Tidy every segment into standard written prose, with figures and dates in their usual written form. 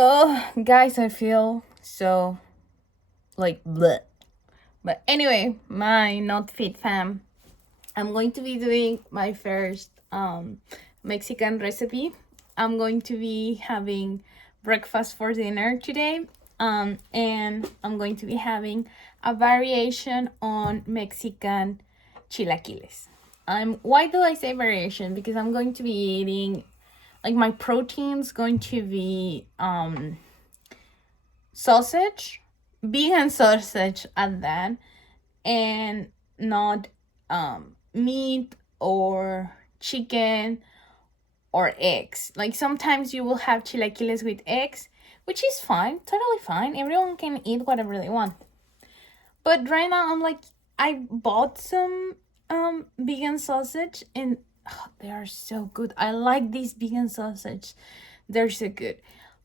Oh, guys, I feel so like bleh. But anyway, my not fit fam, I'm going to be doing my first Mexican recipe. I'm going to be having breakfast for dinner today. And I'm going to be having a variation on Mexican chilaquiles. Why do I say variation? Because I'm going to be eating, like, my protein's going to be sausage, vegan sausage at that, and not meat or chicken or eggs. Like, sometimes you will have chilaquiles with eggs, which is fine, totally fine. Everyone can eat whatever they want. But right now I'm like, I bought some vegan sausage, and they are so good. I like these vegan sausage. They're so good.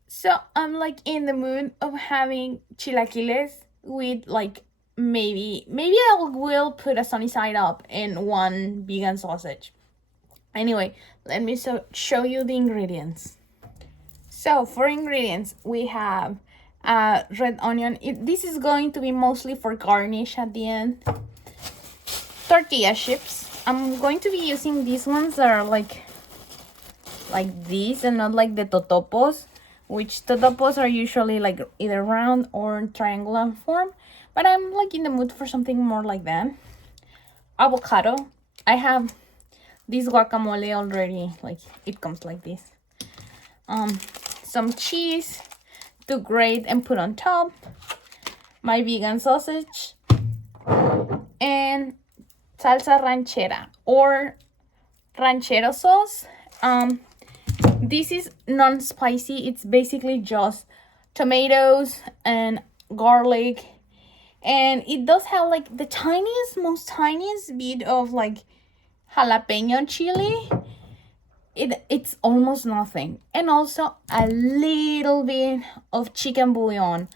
So I'm like in the mood of having chilaquiles with, like, maybe I will put a sunny side up in one vegan sausage. Anyway, let me show you the ingredients. So for ingredients, we have red onion. This is going to be mostly for garnish at the end. Tortilla chips. I'm going to be using these ones that are like these and not like the totopos, which totopos are usually like either round or triangular form. But I'm like in the mood for something more like that. Avocado. I have this guacamole already, like it comes like this. Some cheese to grate and put on top. My vegan sausage. And salsa ranchera or ranchero sauce. This is non-spicy. It's basically just tomatoes and garlic, and it does have like the most tiniest bit of like jalapeño chili. It's almost nothing, and also a little bit of chicken bouillon,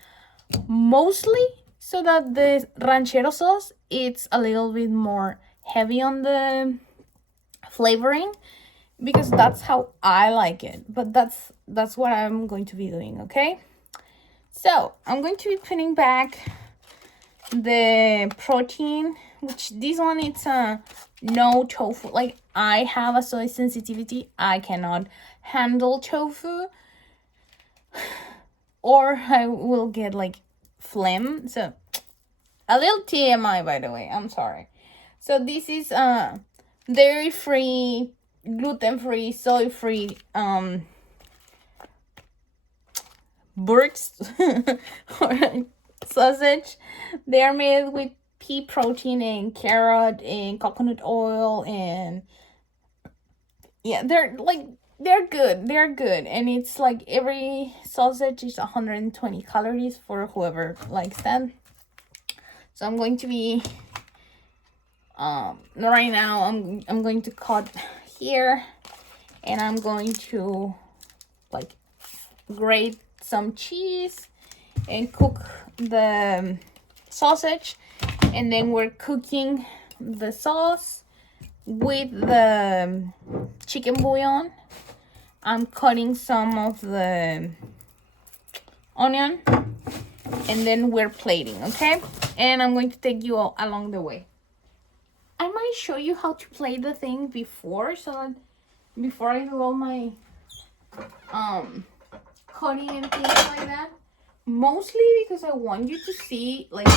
mostly so that the ranchero sauce, it's a little bit more heavy on the flavoring, because that's how I like it. But that's what I'm going to be doing. Okay, so I'm going to be putting back the protein, which this one, it's a no tofu. Like, I have a soy sensitivity. I cannot handle tofu, or I will get like phlegm. So a little TMI, by the way, I'm sorry. So this is dairy free, gluten free, soy free burgers or sausage. They are made with pea protein and carrot and coconut oil, and yeah, they're good. And it's like every sausage is 120 calories for whoever likes that. So I'm going to be right now I'm going to cut here, and I'm going to like grate some cheese and cook the sausage, and then we're cooking the sauce with the chicken bouillon. I'm cutting some of the onion, and then we're plating. Okay, and I'm going to take you all along the way. I might show you how to plate the thing before, so that before I do all my cutting and things like that. Mostly because I want you to see, like,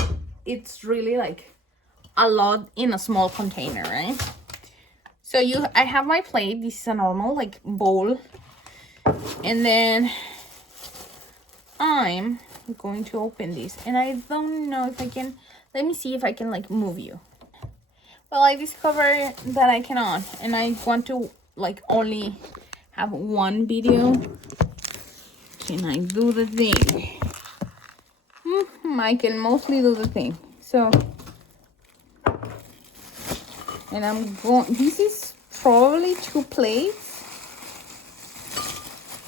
it's really like a lot in a small container, right? So I have my plate. This is a normal like bowl, and then I'm going to open this, and I don't know if I can. Let me see if I can like move you. Well, I discovered that I cannot, and I want to like only have one video. Can I do the thing? I can mostly do the thing. So, and I'm going, this is probably 2 plates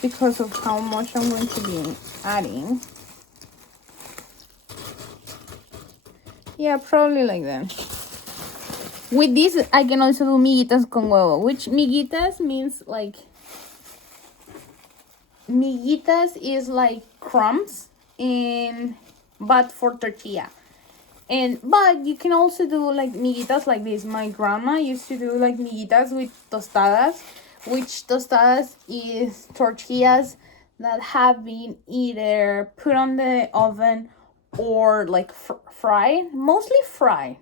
because of how much I'm going to be adding. Yeah, probably like that. With this, I can also do miguitas con huevo, which miguitas means like miguitas is like crumbs but for tortilla. But you can also do like miguitas like this. My grandma used to do like miguitas with tostadas, which tostadas is tortillas that have been either put on the oven or like fried, mostly fried.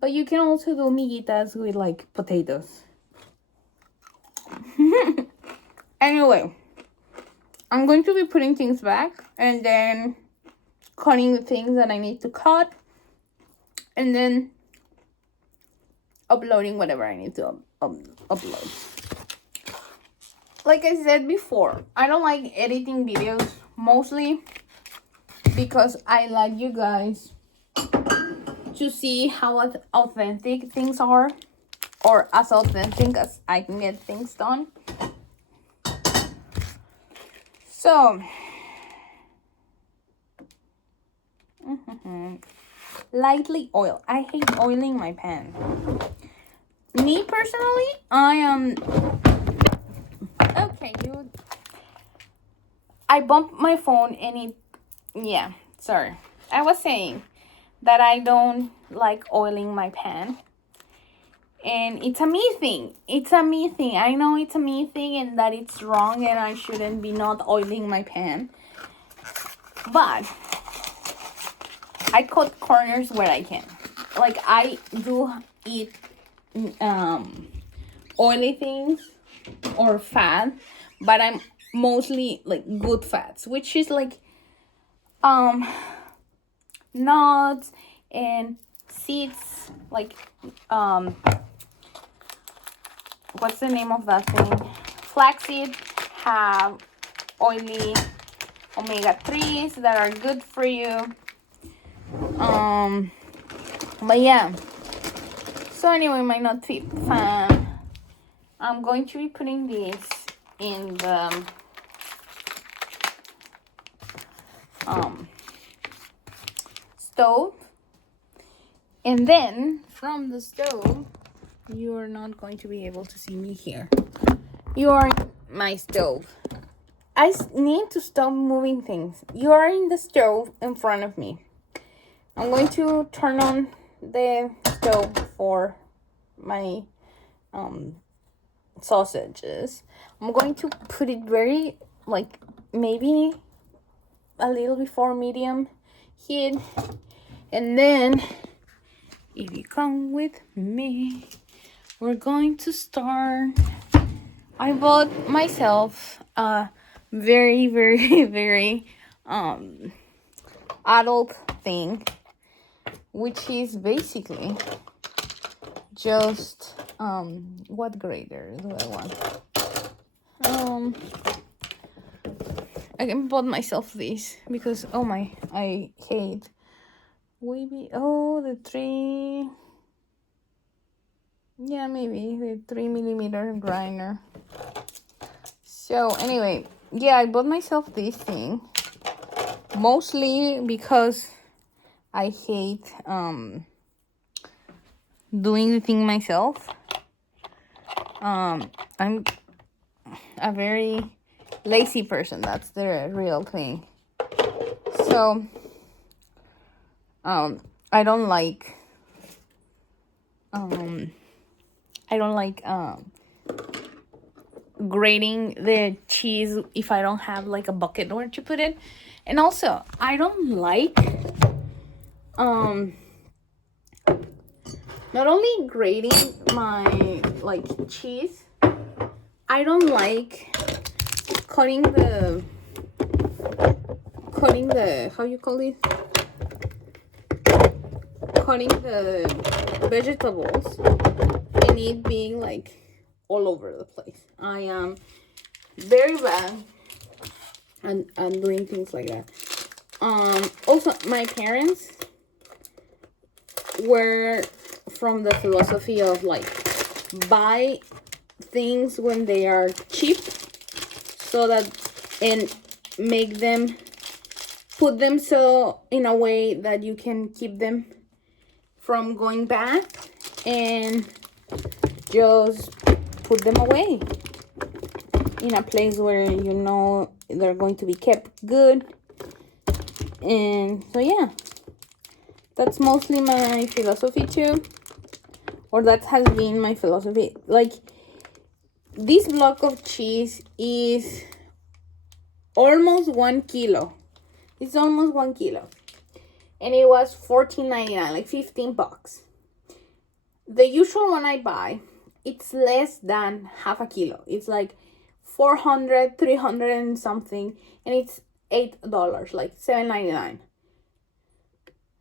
But you can also do miguitas with like potatoes. Anyway, I'm going to be putting things back and then cutting the things that I need to cut, and then uploading whatever I need to upload. Like I said before, I don't like editing videos, mostly because I like you guys to see how authentic things are, or as authentic as I can get things done. So, lightly oil. I hate oiling my pan. Me personally, I am... Okay, I bumped my phone and it... Yeah, sorry. I was saying that I don't like oiling my pan. And it's a me thing. It's a me thing. I know it's a me thing and that it's wrong and I shouldn't be not oiling my pan. But I cut corners where I can. Like, I do eat oily things or fat, but I'm mostly like good fats, which is like nuts and seeds, like what's the name of that thing? Flaxseed have oily omega-3s that are good for you. But yeah. So anyway, my not fit fan. I'm going to be putting this in the stove, and then from the stove, you are not going to be able to see me here. You are in my stove. I need to stop moving things. You are in the stove in front of me. I'm going to turn on the stove for my sausages. I'm going to put it very, like, maybe a little before medium heat. And then, if you come with me, we're going to start. I bought myself a very, very, very adult thing, which is basically just what grater do I want? I bought myself this because I hate maybe the 3mm grinder. So anyway, yeah, I bought myself this thing mostly because I hate doing the thing myself. I'm a very lazy person. That's the real thing. So I don't like grating the cheese if I don't have like a bucket where to put it. And also, I don't like not only grating my like cheese, I don't like cutting the how you call it? Cutting the vegetables and it being like all over the place. I am very bad at doing things like that. Also, my parents were from the philosophy of like buy things when they are cheap, so that and make them put them so in a way that you can keep them from going bad and just put them away. in a place where you know they're going to be kept good. And so yeah, that's mostly my philosophy too, or that has been my philosophy. Like, this block of cheese is almost 1 kilo. It's almost 1 kilo, and it was $14.99, like $15. The usual one I buy, it's less than half a kilo. It's like 400, 300 and something, and it's $8, like $7.99.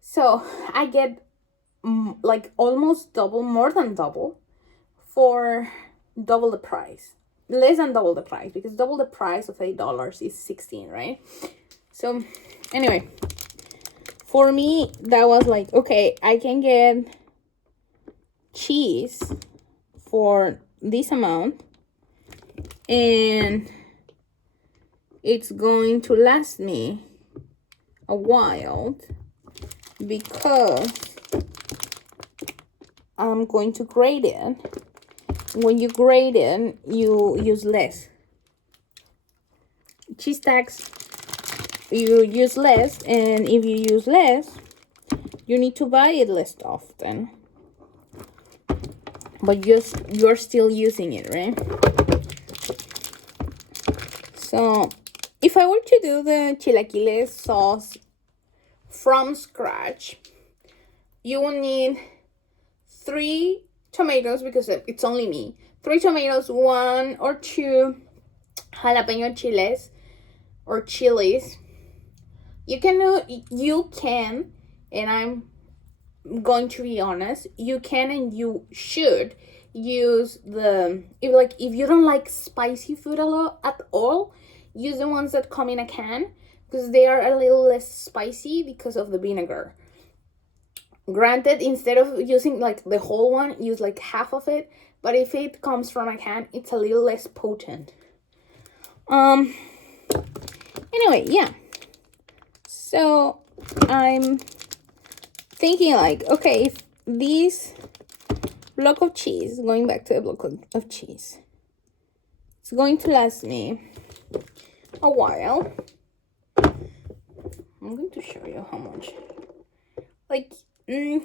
So I get like almost double, more than double, for double the price. Less than double the price, because double the price of $8 is 16, right? So anyway, for me, that was like, okay, I can get cheese for this amount, and it's going to last me a while, because I'm going to grate it. When you grate it, you use less cheese tax. You use less, and if you use less, you need to buy it less often, but you're still using it, right? So if I were to do the chilaquiles sauce from scratch, you will need 3 tomatoes, because it's only me. 3 tomatoes, 1 or 2 jalapeño chiles or chilies. You can, and I'm going to be honest, you can and you should use if you don't like spicy food at all, use the ones that come in a can, because they are a little less spicy because of the vinegar. Granted, instead of using like the whole one, use like half of it, but if it comes from a can, it's a little less potent. Anyway, yeah, so I'm thinking like, okay, if this block of cheese, going back to the block of cheese, it's going to last me a while. I'm going to show you how much. Like, I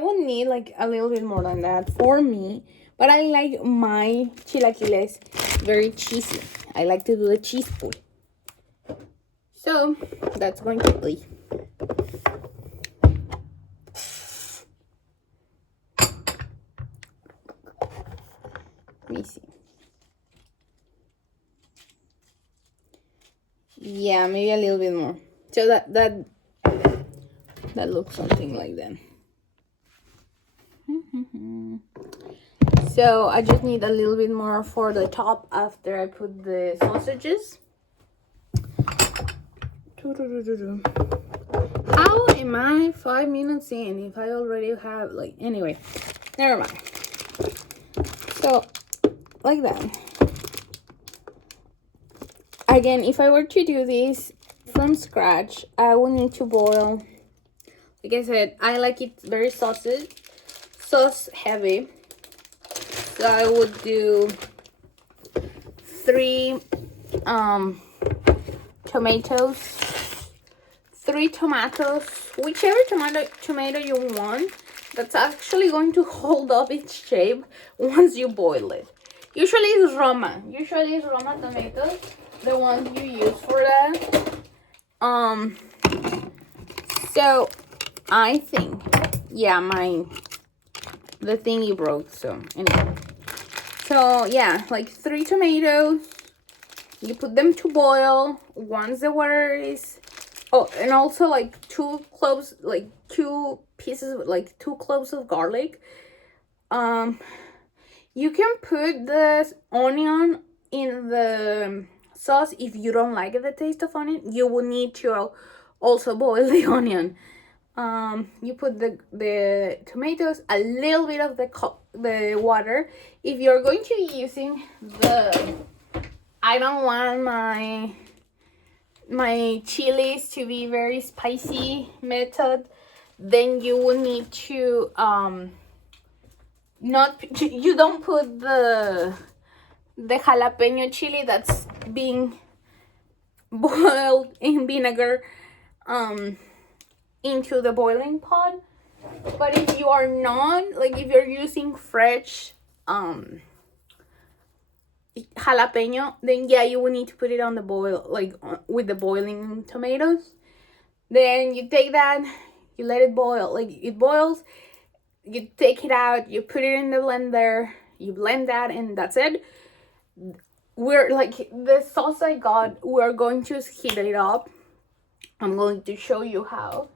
would need like a little bit more than that for me, but I like my chilaquiles very cheesy. I like to do the cheese pool. So that's going to be. Let me see. Yeah, maybe a little bit more. So that looks something like that. So I just need a little bit more for the top after I put the sausages. How am I 5 minutes in if I already have, like, anyway, never mind. So like that. Again, if I were to do this from scratch, I will need to boil. Like I said, I like it very sauce heavy. So I would do 3 tomatoes, 3 tomatoes, whichever tomato you want. That's actually going to hold up its shape once you boil it. Usually it's Roma tomatoes, the ones you use for that. So I think, yeah, the thingy broke, so anyway. So yeah, like 3 tomatoes, you put them to boil. Once the water is, oh, and also like 2 cloves, like 2 pieces, like 2 cloves of garlic. You can put the onion in the sauce if you don't like the taste of onion. You will need to also boil the onion. You put the tomatoes, a little bit of the water. If you're going to be using I don't want my chilies to be very spicy method, then you will need to you don't put the the jalapeño chili that's being boiled in vinegar into the boiling pot. But if you are not, like if you're using fresh jalapeño, then yeah, you will need to put it on the boil, like with the boiling tomatoes. Then you take that, you let it boil, like it boils, you take it out, you put it in the blender, you blend that, and that's it. We're like, the sauce I got, we're going to heat it up. I'm going to show you how.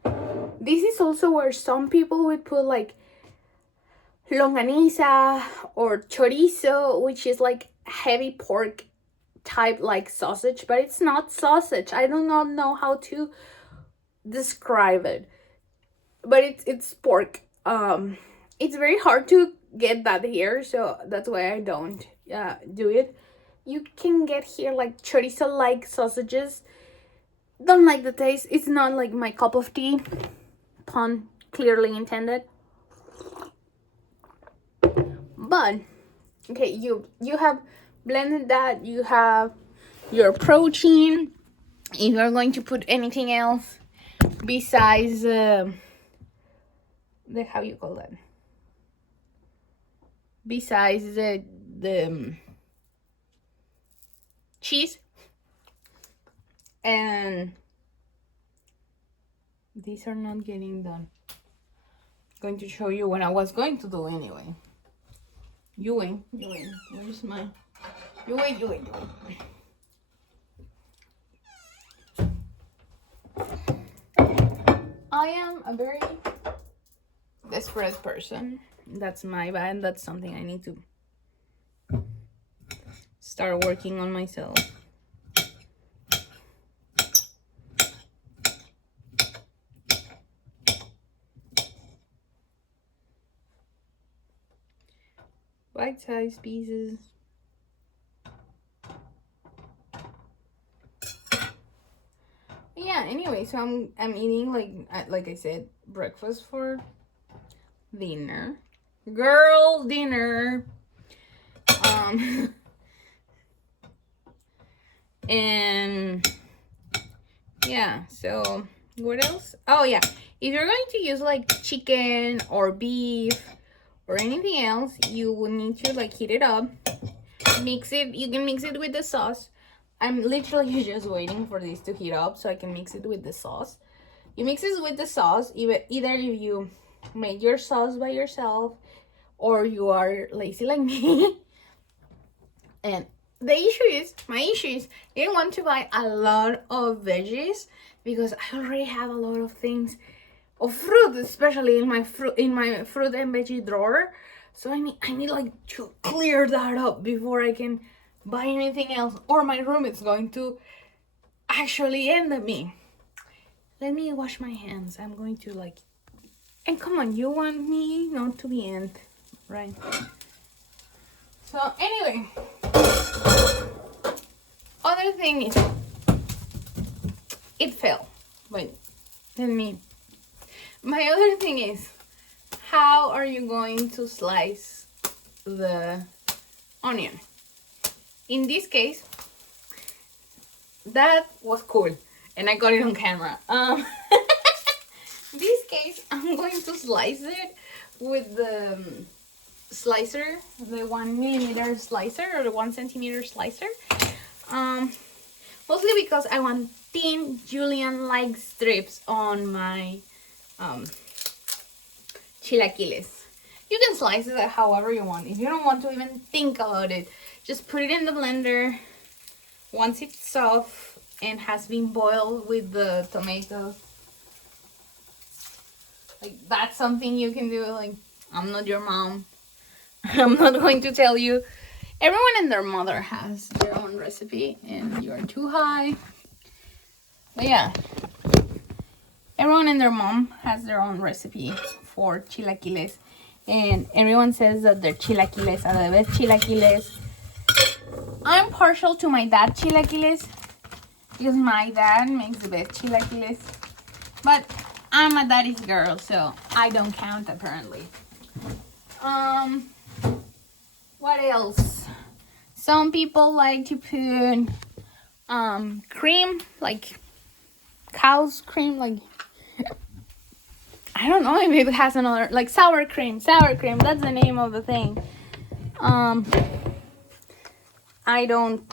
This is also where some people would put like longaniza or chorizo, which is like heavy pork type like sausage, but it's not sausage. I do not know how to describe it, but it's pork. It's very hard to get that here, so that's why I don't do it. You can get here like chorizo like sausages. Don't like the taste. It's not like my cup of tea, pun clearly intended. But okay, you have blended that, you have your protein. If you're going to put anything else besides the how you call that, besides the cheese, and these are not getting done. I'm going to show you what I was going to do anyway. You wait. Where's my? You wait. I am a very desperate person. That's my bad. That's something I need to start working on myself. Bite-sized pieces. Yeah, anyway, so I'm eating like I said, breakfast for dinner. Girl dinner. And yeah, so what else? Oh yeah, if you're going to use like chicken or beef or anything else, you will need to like heat it up, mix it. You can mix it with the sauce. I'm literally just waiting for this to heat up so I can mix it with the sauce. You mix it with the sauce, either if you make your sauce by yourself or you are lazy like me. And my issue is I didn't want to buy a lot of veggies because I already have a lot of things of fruit, especially in my fruit and veggie drawer. So I need like to clear that up before I can buy anything else, or my room is going to actually end at me. Let me wash my hands. I'm going to like, and come on, you want me not to be end, right? So anyway, other thing is, it fell. Wait, my other thing is, how are you going to slice the onion? In this case, that was cool, and I got it on camera. In this case, I'm going to slice it with the slicer, the 1mm slicer or the 1 centimeter slicer. Mostly because I want thin julienne-like strips on my chilaquiles. You can slice it however you want. If you don't want to even think about it, just put it in the blender. Once it's soft and has been boiled with the tomatoes, like that's something you can do. Like, I'm not your mom. I'm not going to tell you. Everyone and their mother has their own recipe, and you're too high. But yeah, everyone and their mom has their own recipe for chilaquiles, and everyone says that their chilaquiles are the best chilaquiles. I'm partial to my dad's chilaquiles because my dad makes the best chilaquiles, but I'm a daddy's girl, so I don't count apparently. What else? Some people like to put cream, like cow's cream, like I don't know, maybe it has another, like sour cream, that's the name of the thing. I don't,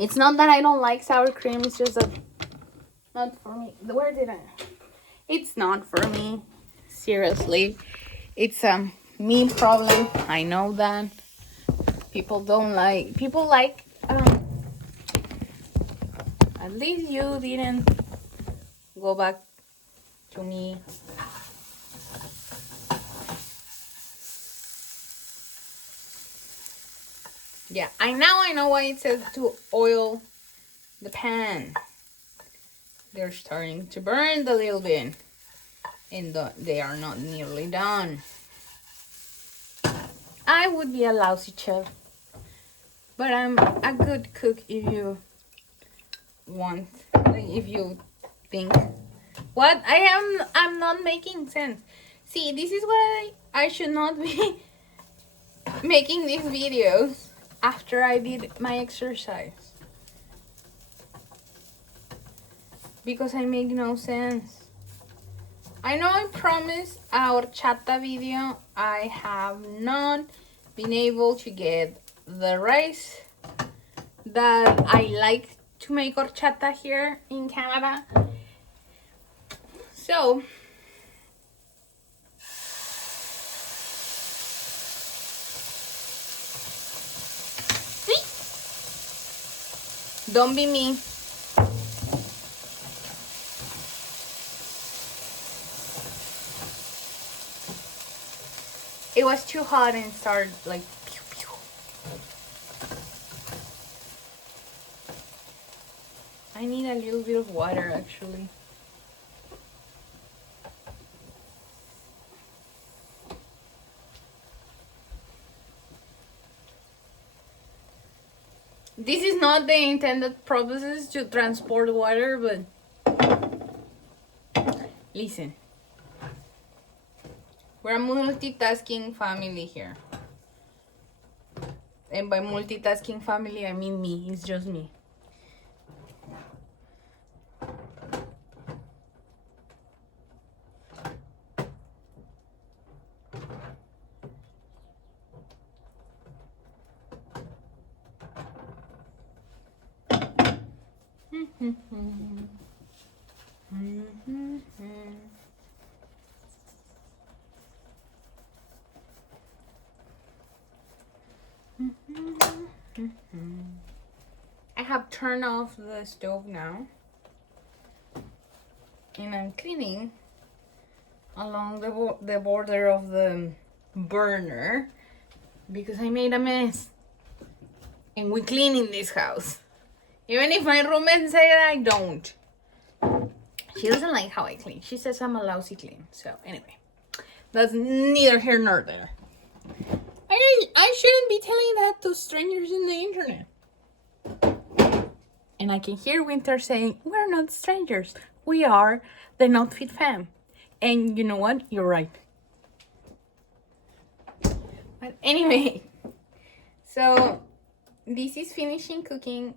it's not that I don't like sour cream, it's just that not for me. Where did I, it's not for me, seriously. It's a me problem, I know that. People like, at least you didn't go back to me. Yeah, I know why it says to oil the pan. They're starting to burn a little bit, and they are not nearly done. I would be a lousy chef, but I'm a good cook if you want, if you think. What? I'm not making sense. See, this is why I should not be making these videos after I did my exercise. Because I make no sense. I know I promised our horchata video. I have not been able to get the rice that I like to make horchata here in Canada. So don't be me. It was too hot and started like pew pew. I need a little bit of water actually. This is not the intended purposes to transport water, but listen. We're a multitasking family here. And by multitasking family, I mean me. It's just me. I have turned off the stove now, and I'm cleaning along the border of the burner because I made a mess, and we clean in this house. Even if my roommate say that I don't. She doesn't like how I clean. She says I'm a lousy clean. So anyway, that's neither here nor there. I shouldn't be telling that to strangers in the internet. And I can hear Winter saying, we're not strangers. We are the Not Fit Fam. And you know what? You're right. But anyway, so this is finishing cooking.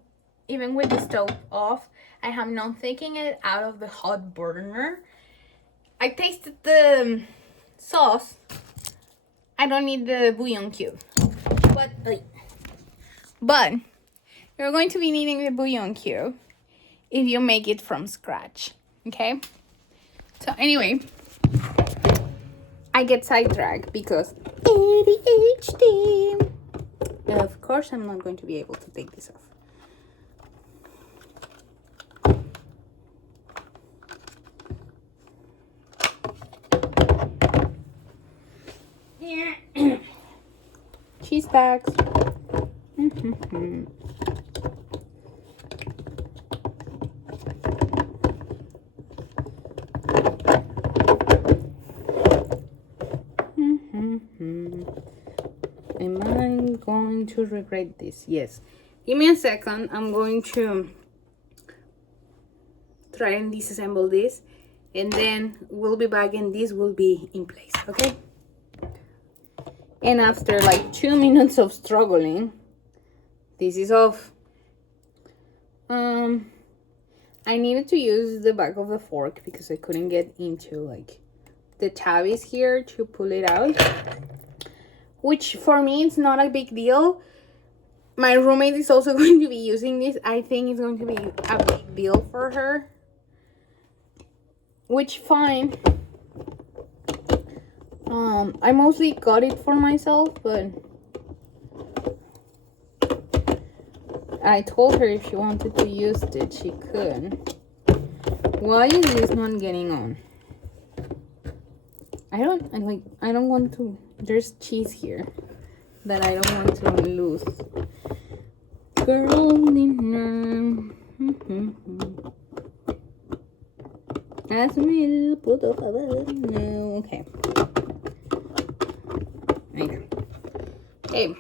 Even with the stove off, I have not taken it out of the hot burner. I tasted the sauce. I don't need the bouillon cube. But you're going to be needing the bouillon cube if you make it from scratch. Okay? So anyway, I get sidetracked because ADHD. And of course, I'm not going to be able to take this off. Cheese bags. Am I going to regret this? Yes. Give me a second. I'm going to try and disassemble this, and then we'll be back and this will be in place, okay? And after like 2 minutes of struggling, this is off. I needed to use the back of the fork because I couldn't get into like the tabbies here to pull it out, which for me it's not a big deal. My roommate is also going to be using this. I think it's going to be a big deal for her, which fine. I mostly got it for myself, but I told her if she wanted to use it, she could. Why is this not getting on? I don't want to. There's cheese here that I don't want to lose. Girl dinner. Hazme el puto favor. No, okay. There you go. Okay.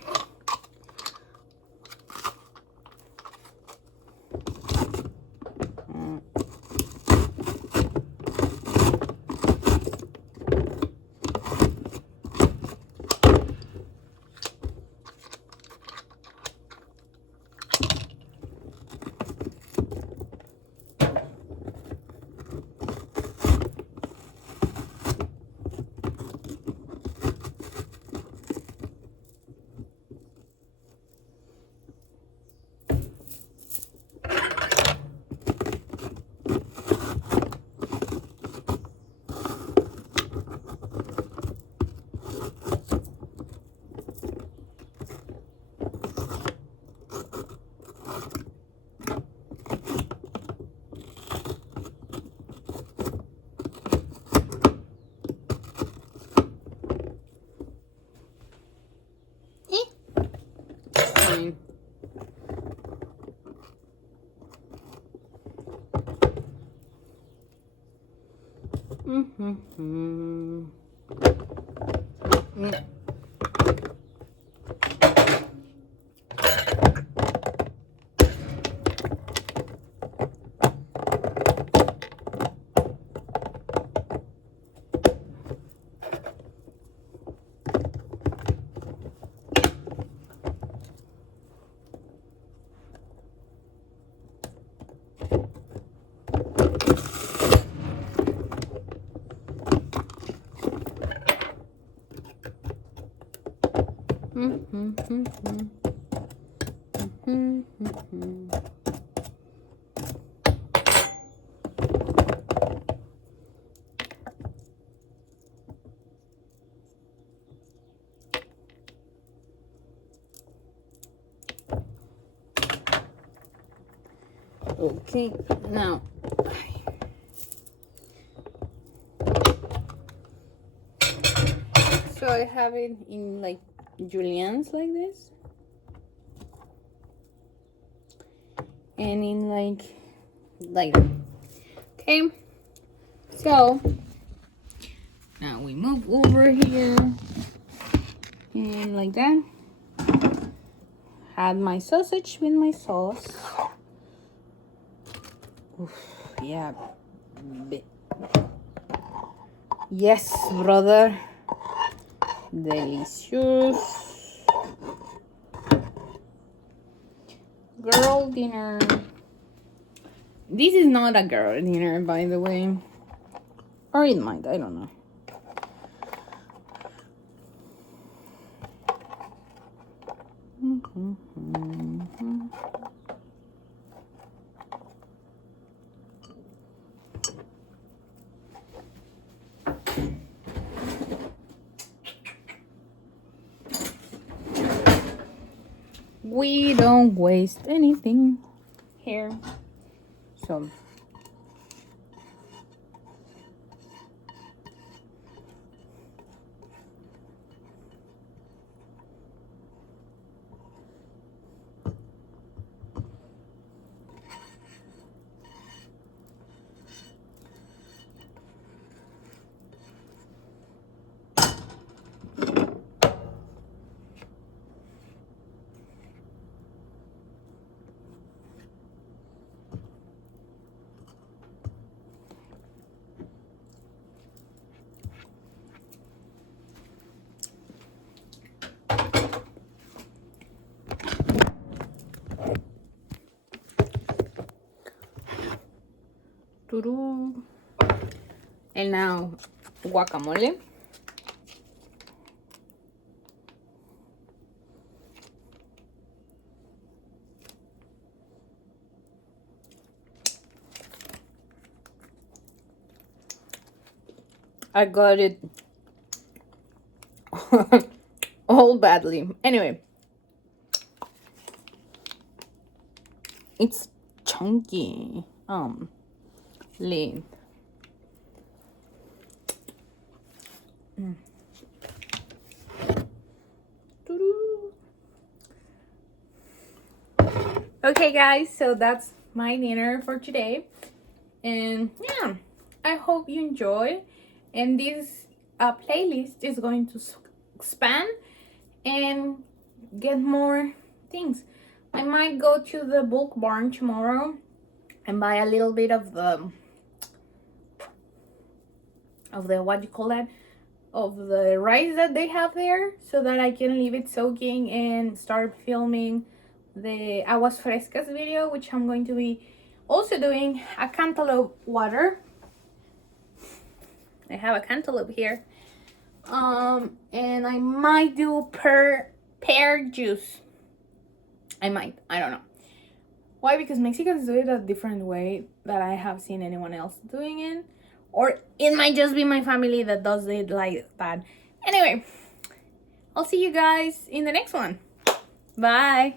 Okay, now so I have it in like juliennes like this, and in like that. Okay, so now we move over here and like that. Add my sausage with my sauce. Oof, yeah. Yes, brother. Delicious. Girl dinner. This is not a girl dinner, by the way. Or it might, I don't know. We don't waste anything here. So Doo-doo. And now guacamole. I got it all badly. Anyway, it's chunky. Lean. Okay, guys, so that's my dinner for today. And yeah, I hope you enjoy. And this playlist is going to expand and get more things. I might go to the bulk barn tomorrow and buy a little bit of the what do you call that, of the rice that they have there, so that I can leave it soaking and start filming the aguas frescas video, which I'm going to be also doing a cantaloupe water. I have a cantaloupe here. And I might do pear juice. I don't know. Why? Because Mexicans do it a different way that I have seen anyone else doing it. Or it might just be my family that does it like that. Anyway, I'll see you guys in the next one. Bye.